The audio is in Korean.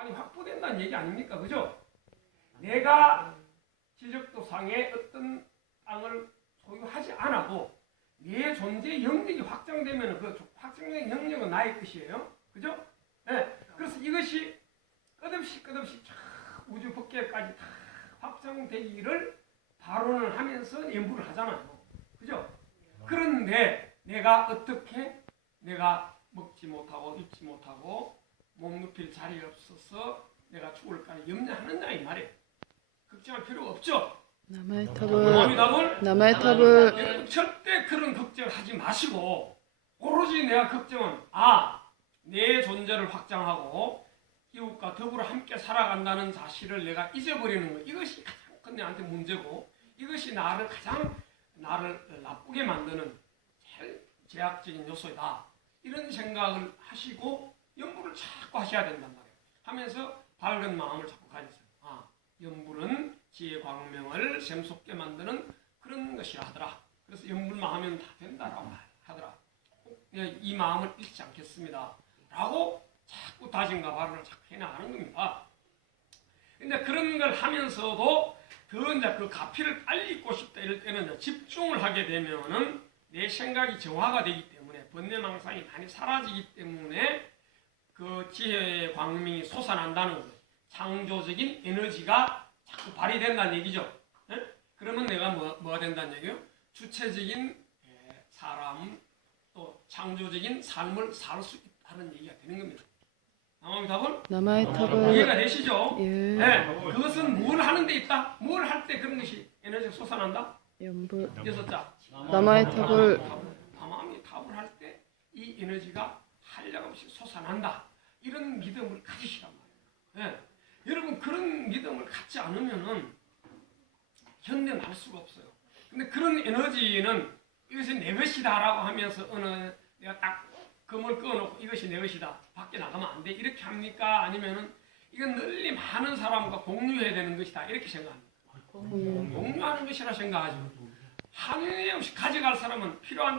많이 확보된다는 얘기 아닙니까? 그죠? 내가 지적도상에 어떤 땅을 소유하지 않아도 내 존재 영역이 확장되면 그 확장된 영역은 나의 것이에요. 그죠? 네. 그래서 이것이 끝없이 끝없이 쫙 우주 법계까지 다 확장되기를 발언을 하면서 연구를 하잖아요. 그죠? 그런데 내가 어떻게 내가 먹지 못하고 입지 못하고 몸 눕힐 자리 없어서 내가 죽을까 염려하느냐 이 말이에요. 걱정할 필요가 없죠. 남의 탑을 남의 탑을 여러분 절대 그런 걱정을 하지 마시고 오로지 내가 걱정은 아 내 존재를 확장하고 이웃과 더불어 함께 살아간다는 사실을 내가 잊어버리는 것 이것이 가장 큰 내한테 문제고 이것이 나를 가장 나를 나쁘게 만드는 제일 제약적인 요소이다. 이런 생각을 하시고 연구를 자꾸 하셔야 된단 말이에요 하면서 밝은 마음을 자꾸 가지세요 아 연구는 지혜 광명을 샘솟게 만드는 그런 것이라 하더라 그래서 연불만 하면 다 된다라고 하더라. 예, 이 마음을 잃지 않겠습니다. 라고 자꾸 다짐과 발언을 자꾸 해나가는 겁니다. 근데 그런 걸 하면서도 더 이제 그 가피를 빨리 잊고 싶다 이럴 때는 집중을 하게 되면은 내 생각이 정화가 되기 때문에 번뇌망상이 많이 사라지기 때문에 그 지혜의 광명이 솟아난다는 거예요. 창조적인 에너지가 자꾸 발휘된다는 얘기죠. 예? 그러면 내가 뭐, 뭐가 된다는 얘기예요? 주체적인 예, 사람 또 창조적인 삶을 살 수 있다는 얘기가 되는 겁니다. 남의 답은 남의 이해가 탑을 되시죠? 예 네, 그것은 뭘 하는 데 있다? 뭘 할 때 그런 것이 에너지가 솟아난다? 연불 여섯 자. 남의 탑을 마음이 답을 할 때 이 에너지가 한량없이 솟아난다. 이런 믿음을 가지시란 말이에요. 예. 여러분 그런 믿음을 갖지 않으면은 현대 날 수가 없어요. 근데 그런 에너지는 이것이 내 것이다라고 하면서 어느 내가 딱 금을 꺼놓고 이것이 내 것이다. 밖에 나가면 안 돼. 이렇게 합니까? 아니면은 이건 널리 많은 사람과 공유해야 되는 것이다. 이렇게 생각합니다. 공유 공유하는 것이라 생각하죠. 한에 없이 가져갈 사람은 필요한